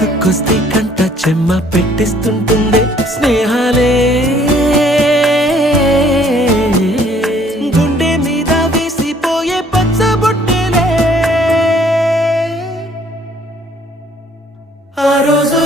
గుర్తుకొస్తే కంట చెమ్మ పెట్టిస్తుంటుండే స్నేహాలే. గుండె మీద వేసిపోయే పచ్చబొట్టెలే ఆ రోజు